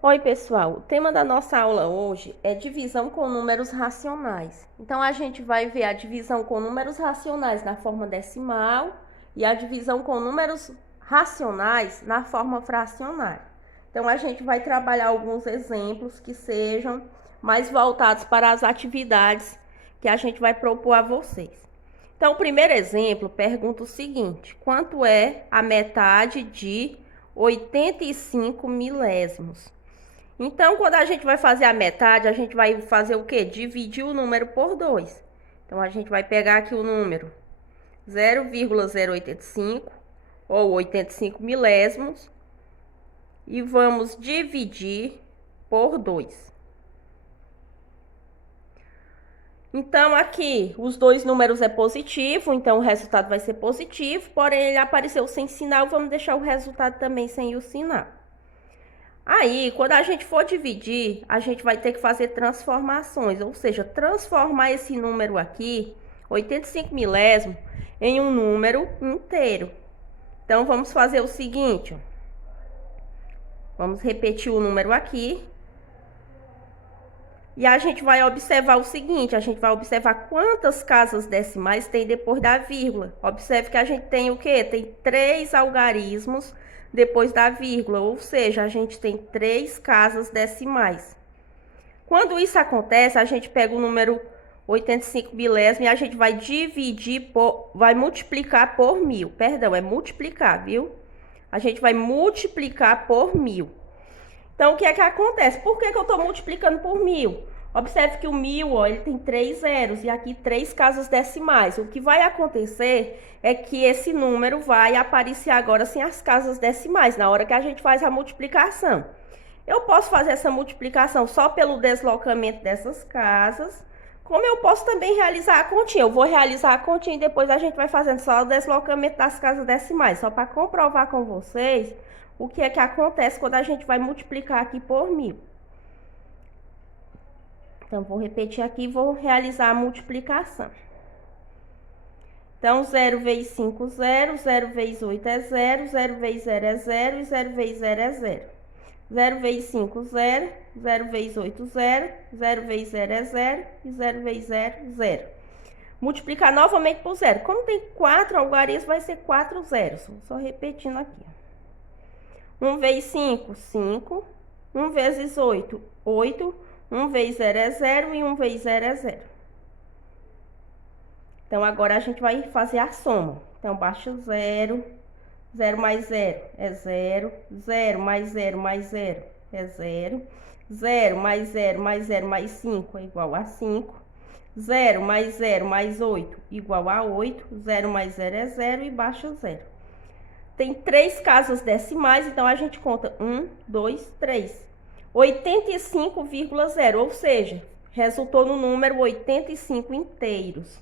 Oi, pessoal. O tema da nossa aula hoje é divisão com números racionais. Então, a gente vai ver a divisão com números racionais na forma decimal e a divisão com números racionais na forma fracionária. Então, a gente vai trabalhar alguns exemplos que sejam mais voltados para as atividades que a gente vai propor a vocês. Então, o primeiro exemplo pergunta o seguinte: quanto é a metade de 85 milésimos? Então, quando a gente vai fazer a metade, a gente vai fazer o quê? Dividir o número por 2. Então, a gente vai pegar aqui o número 0,085 ou 85 milésimos e vamos dividir por 2. Então, aqui, os dois números é positivo, então o resultado vai ser positivo, porém ele apareceu sem sinal, vamos deixar o resultado também sem o sinal. Aí, quando a gente for dividir, a gente vai ter que fazer transformações, ou seja, transformar esse número aqui, 85 milésimo, em um número inteiro. Então, vamos fazer o seguinte, ó. Vamos repetir o número aqui. E a gente vai observar o seguinte, a gente vai observar quantas casas decimais tem depois da vírgula. Observe que a gente tem o quê? Tem 3 algarismos depois da vírgula, ou seja, a gente tem 3 casas decimais. Quando isso acontece, a gente pega o número 85 milésimo e a gente vai dividir vai multiplicar por 1000. Perdão, é multiplicar, viu? A gente vai multiplicar por 1000. Então, o que é que acontece? Por que eu estou multiplicando por 1000? Observe que o 1000, ó, ele tem 3 zeros e aqui 3 casas decimais. O que vai acontecer é que esse número vai aparecer agora sem as casas decimais, na hora que a gente faz a multiplicação. Eu posso fazer essa multiplicação só pelo deslocamento dessas casas, como eu posso também realizar a continha. Eu vou realizar a continha e depois a gente vai fazendo só o deslocamento das casas decimais, só para comprovar com vocês o que é que acontece quando a gente vai multiplicar aqui por 1000. Então, vou repetir aqui e vou realizar a multiplicação. Então, 0 vezes 5, 0. 0 vezes 8 é 0. 0 vezes 0 é 0. E 0 vezes 0 é 0. 0 vezes 5, 0. 0 vezes 8, 0. 0 vezes 0 é 0. E 0 vezes 0, 0. Multiplicar novamente por 0. Como tem 4 algarismos, vai ser 4 zeros. Só repetindo aqui. 1 vezes 5, 5. 1 vezes 8, 8. 1 vezes 0 é 0 e 1 vezes 0 é 0. Então, agora a gente vai fazer a soma. Então, baixa 0. 0 mais 0 é 0. 0 mais 0 mais 0 é 0. 0 mais 0 mais 0 mais 5 é igual a 5. 0 mais 0 mais 8 igual a 8. 0 mais 0 é 0 e baixa 0. Tem 3 casas decimais, então a gente conta 1, 2, 3. 85,0, ou seja, resultou no número 85 inteiros.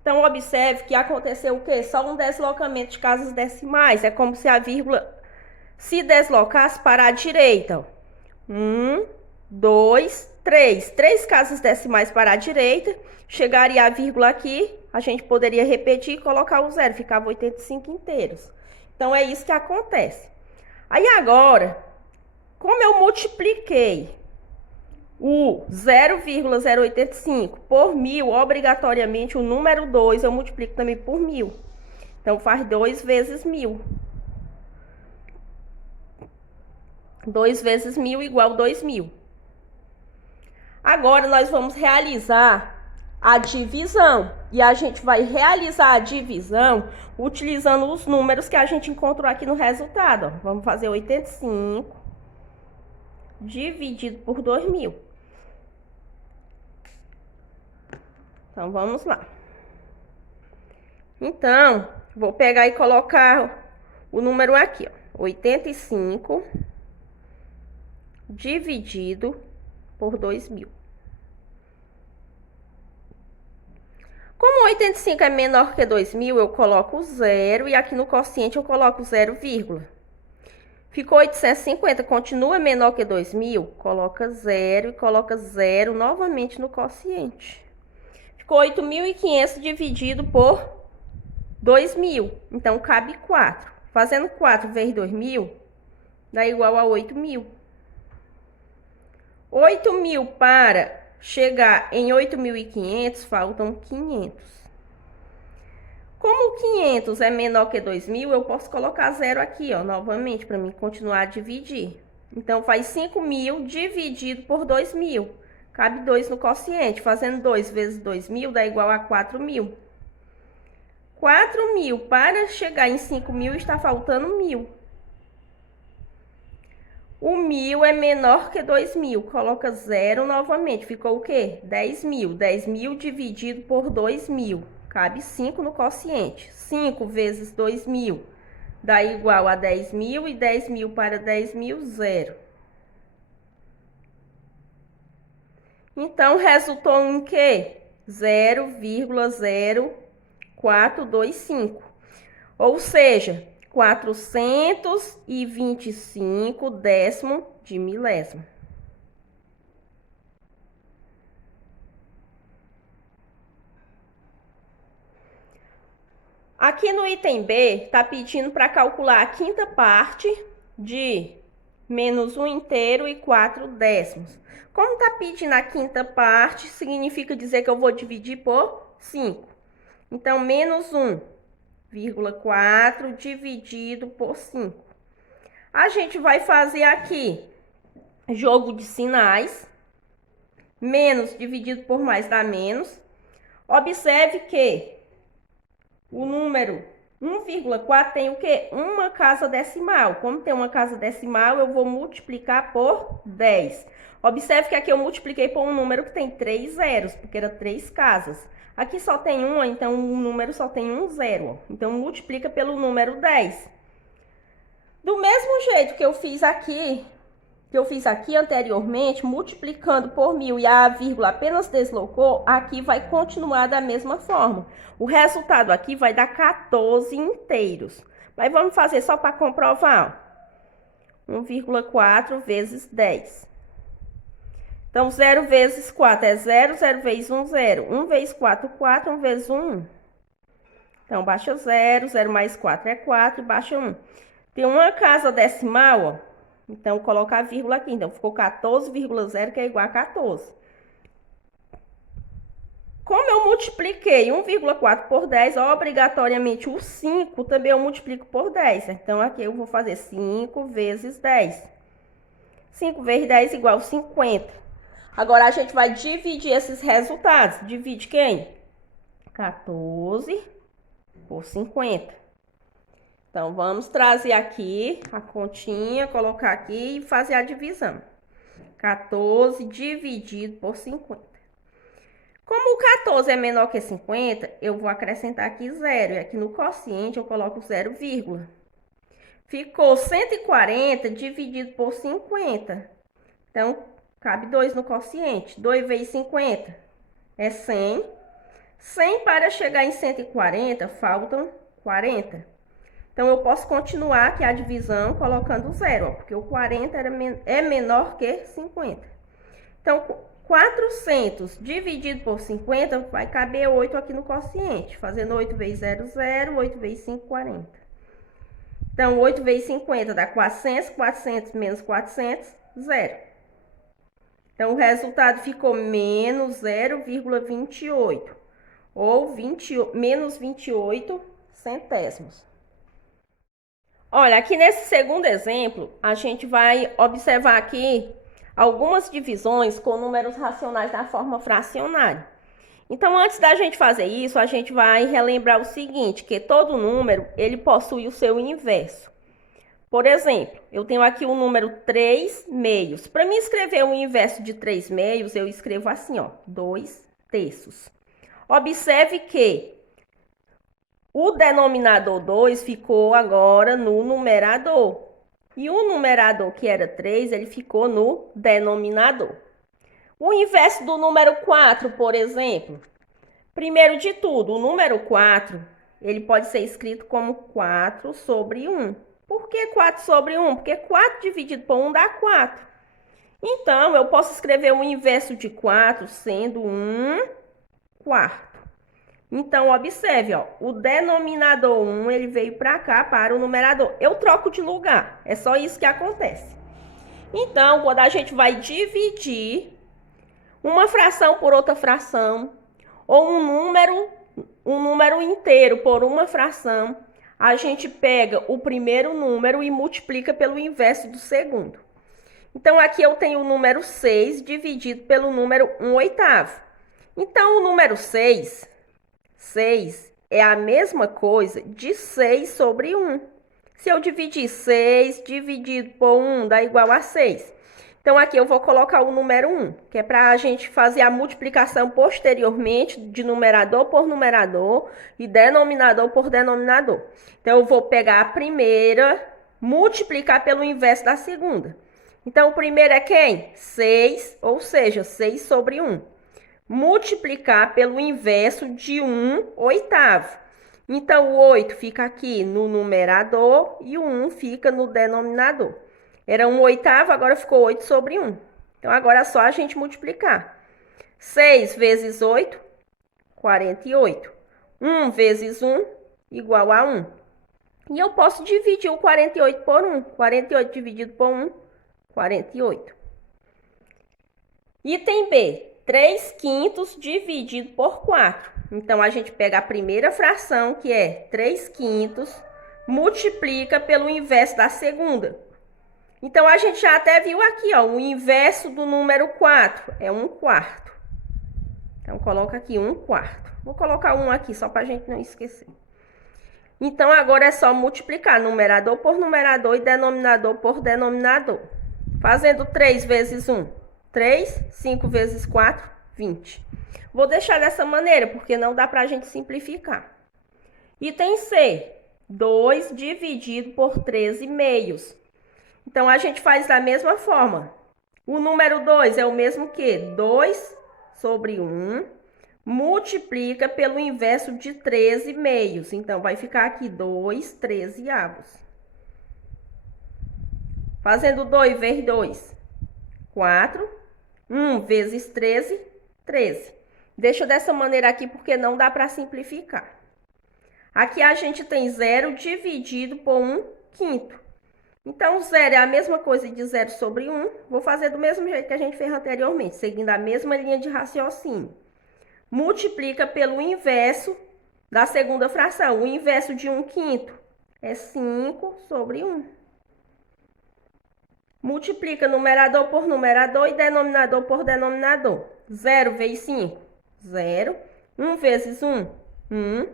Então, observe que aconteceu o quê? Só um deslocamento de casas decimais. É como se a vírgula se deslocasse para a direita. 1, 2, 3. 3 casas decimais para a direita. Chegaria a vírgula aqui, a gente poderia repetir e colocar o 0. Ficava 85 inteiros. Então, é isso que acontece. Aí, agora, como eu multipliquei o 0,085 por 1000, obrigatoriamente o número 2 eu multiplico também por 1000. Então, faz 2 vezes 1000. 2 vezes 1000 igual 2000. Agora, nós vamos realizar a divisão. E a gente vai realizar a divisão utilizando os números que a gente encontrou aqui no resultado. Ó. Vamos fazer 85 dividido por 2000. Então, vamos lá. Então, vou pegar e colocar o número aqui, ó. 85 dividido por 2000. Como 85 é menor que 2000, eu coloco 0 e aqui no quociente eu coloco 0, ficou 850, continua menor que 2000, coloca 0 e coloca 0 novamente no quociente. Ficou 8.500 dividido por 2.000, então cabe 4. Fazendo 4 vezes 2.000, dá igual a 8.000. 8.000 para chegar em 8.500, faltam 500. Como 500 é menor que 2.000, eu posso colocar zero aqui, ó, novamente, para mim continuar a dividir. Então, faz 5.000 dividido por 2.000. Cabe 2 no quociente. Fazendo 2 vezes 2.000 dá igual a 4.000. 4.000 para chegar em 5.000 está faltando 1.000. O 1.000 é menor que 2.000. Coloca zero novamente. Ficou o quê? 10.000. 10.000 dividido por 2.000. Cabe 5 no quociente. 5 vezes 2.000 dá igual a 10.000. E 10.000 para 10.000, zero. Então, resultou em quê? 0,0425. Ou seja, 425 décimo de milésimo. Aqui no item B, está pedindo para calcular a quinta parte de menos 1 inteiro e 4 décimos. Como está pedindo a quinta parte, significa dizer que eu vou dividir por 5. Então, menos 1,4 dividido por 5. A gente vai fazer aqui jogo de sinais. Menos dividido por mais dá menos. Observe que o número 1,4 tem o quê? Uma casa decimal. Como tem uma casa decimal, eu vou multiplicar por 10. Observe que aqui eu multipliquei por um número que tem 3 zeros, porque era 3 casas. Aqui só tem uma, então o número só tem um zero. Então, multiplica pelo número 10. Do mesmo jeito que eu fiz aqui anteriormente, multiplicando por 1.000 e a vírgula apenas deslocou, aqui vai continuar da mesma forma. O resultado aqui vai dar 14 inteiros. Mas vamos fazer só para comprovar. 1,4 vezes 10. Então, 0 vezes 4 é 0, 0 vezes 1, 0. 1 vezes 4, 4, 1 vezes 1. Então, baixa 0, 0 mais 4 é 4 e baixa 1. Tem uma casa decimal, ó. Então, coloca a vírgula aqui. Então, ficou 14,0, que é igual a 14. Como eu multipliquei 1,4 por 10, obrigatoriamente o 5 também eu multiplico por 10. Então, aqui eu vou fazer 5 vezes 10. 5 vezes 10 igual a 50. Agora, a gente vai dividir esses resultados. Divide quem? 14 por 50. Então, vamos trazer aqui a continha, colocar aqui e fazer a divisão. 14 dividido por 50. Como o 14 é menor que 50, eu vou acrescentar aqui 0. E aqui no quociente eu coloco 0, vírgula. Ficou 140 dividido por 50. Então, cabe 2 no quociente. 2 vezes 50 é 100. 100 para chegar em 140, faltam 40. Então, eu posso continuar aqui a divisão colocando 0, ó, porque o 40 é menor que 50. Então, 400 dividido por 50 vai caber 8 aqui no quociente. Fazendo 8 vezes 0, 0. 8 vezes 5, 40. Então, 8 vezes 50 dá 400. 400 menos 400, 0. Então, o resultado ficou menos 0,28. Ou menos 28 centésimos. Olha, aqui nesse segundo exemplo, a gente vai observar aqui algumas divisões com números racionais da forma fracionária. Então, antes da gente fazer isso, a gente vai relembrar o seguinte, que todo número, ele possui o seu inverso. Por exemplo, eu tenho aqui o número 3 meios. Para mim escrever o inverso de 3 meios, eu escrevo assim, ó, 2 terços. Observe que o denominador 2 ficou agora no numerador. E o numerador, que era 3, ele ficou no denominador. O inverso do número 4, por exemplo. Primeiro de tudo, o número 4, ele pode ser escrito como 4 sobre 1. Por que 4 sobre 1? Porque 4 dividido por 1 dá 4. Então, eu posso escrever o inverso de 4 sendo 1 quarto. Então, observe, ó, o denominador 1, ele veio para cá, para o numerador. Eu troco de lugar, é só isso que acontece. Então, quando a gente vai dividir uma fração por outra fração, ou um número inteiro por uma fração, a gente pega o primeiro número e multiplica pelo inverso do segundo. Então, aqui eu tenho o número 6 dividido pelo número 1/8. Então, o número 6 é a mesma coisa de 6 sobre 1. Se eu dividir 6 dividido por 1, dá igual a 6. Então, aqui eu vou colocar o número 1, que é para a gente fazer a multiplicação posteriormente de numerador por numerador e denominador por denominador. Então, eu vou pegar a primeira, multiplicar pelo inverso da segunda. Então, o primeiro é quem? 6, ou seja, 6 sobre 1. Multiplicar pelo inverso de 1/8. Então, o 8 fica aqui no numerador e o 1 fica no denominador. Era 1/8, agora ficou 8 sobre 1. Então, agora é só a gente multiplicar. 6 vezes 8, 48. 1 vezes 1, igual a 1. E eu posso dividir o 48 por 1. 48 dividido por 1, 48. Item B, 3/5 dividido por 4. Então, a gente pega a primeira fração, que é 3/5, multiplica pelo inverso da segunda. Então, a gente já até viu aqui, ó, o inverso do número 4 é 1/4. Então, coloca aqui 1/4. Vou colocar 1 aqui, só para a gente não esquecer. Então, agora é só multiplicar numerador por numerador e denominador por denominador. Fazendo 3 vezes 1, 3. 5 vezes 4, 20. Vou deixar dessa maneira, porque não dá para a gente simplificar. Item C, 2 dividido por 13/2. Então, a gente faz da mesma forma. O número 2 é o mesmo que 2 sobre 1, multiplica pelo inverso de 13/2. Então, vai ficar aqui 2 13avos. Fazendo 2 vezes 2, 4. 1 vezes 13, 13. Deixa dessa maneira aqui, porque não dá para simplificar. Aqui a gente tem 0 dividido por 1/5. Então, 0 é a mesma coisa de 0 sobre 1. Vou fazer do mesmo jeito que a gente fez anteriormente, seguindo a mesma linha de raciocínio. Multiplica pelo inverso da segunda fração. O inverso de 1/5 é 5 sobre 1. Multiplica numerador por numerador e denominador por denominador. 0 vezes 5, 0. 1 vezes 1, 1.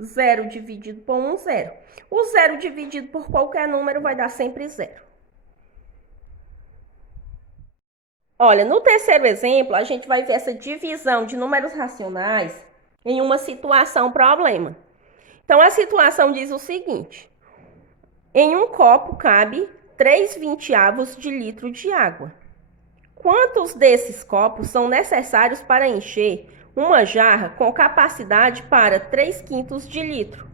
0 dividido por 1, 0. O 0 dividido por qualquer número vai dar sempre 0. Olha, no terceiro exemplo, a gente vai ver essa divisão de números racionais em uma situação problema. Então, a situação diz o seguinte. Em um copo cabe 3/20 de litro de água. Quantos desses copos são necessários para encher uma jarra com capacidade para 3/5 de litro?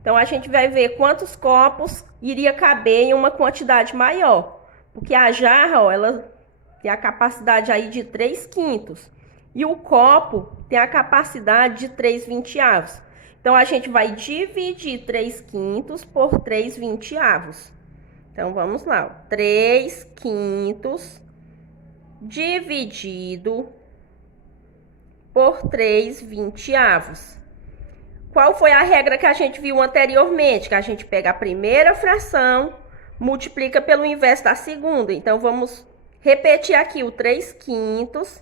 Então, a gente vai ver quantos copos iria caber em uma quantidade maior. Porque a jarra, ó, ela tem a capacidade aí de 3/5. E o copo tem a capacidade de 3/20. Então, a gente vai dividir 3/5 por 3/20. Então, vamos lá. Ó. 3/5 dividido por 3/20. Qual foi a regra que a gente viu anteriormente? Que a gente pega a primeira fração, multiplica pelo inverso da segunda. Então, vamos repetir aqui o 3/5.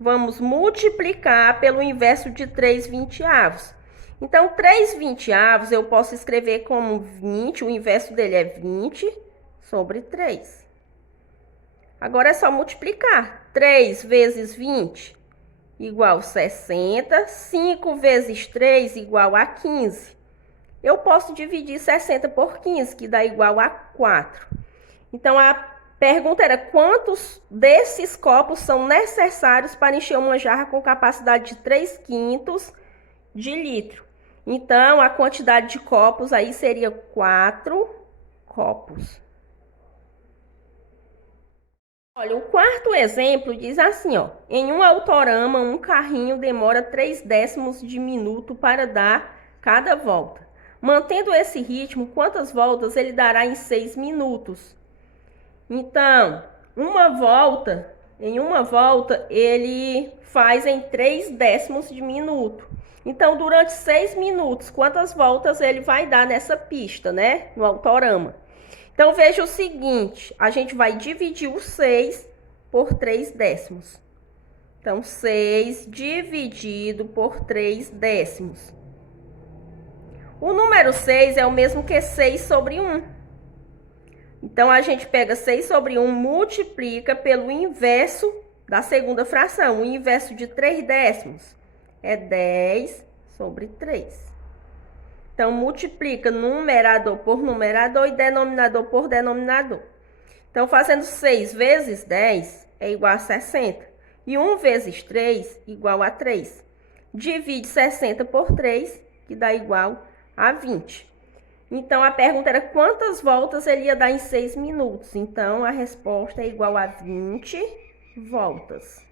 Vamos multiplicar pelo inverso de 3/20. Então, 3/20 eu posso escrever como 20. O inverso dele é 20 sobre 3. Agora é só multiplicar. 3 vezes 20 igual a 60. 5 vezes 3 igual a 15. Eu posso dividir 60 por 15, que dá igual a 4. Então, a pergunta era quantos desses copos são necessários para encher uma jarra com capacidade de 3/5 de litro. Então, a quantidade de copos aí seria 4 copos. Olha, o quarto exemplo diz assim, ó. Em um autorama, um carrinho demora 3/10 de minuto para dar cada volta. Mantendo esse ritmo, quantas voltas ele dará em 6 minutos? Então, em uma volta, ele faz em 3/10 de minuto. Então, durante 6 minutos, quantas voltas ele vai dar nessa pista, né? No autorama. Então, veja o seguinte, a gente vai dividir o 6 por 3/10. Então, 6 dividido por 3/10. O número 6 é o mesmo que 6 sobre 1. Então, a gente pega 6 sobre 1, multiplica pelo inverso da segunda fração. O inverso de 3/10 é 10 sobre 3. Então, multiplica numerador por numerador e denominador por denominador. Então, fazendo 6 vezes 10 é igual a 60. E 1 vezes 3 igual a 3. Divide 60 por 3, que dá igual a 20. Então, a pergunta era quantas voltas ele ia dar em 6 minutos. Então, a resposta é igual a 20 voltas.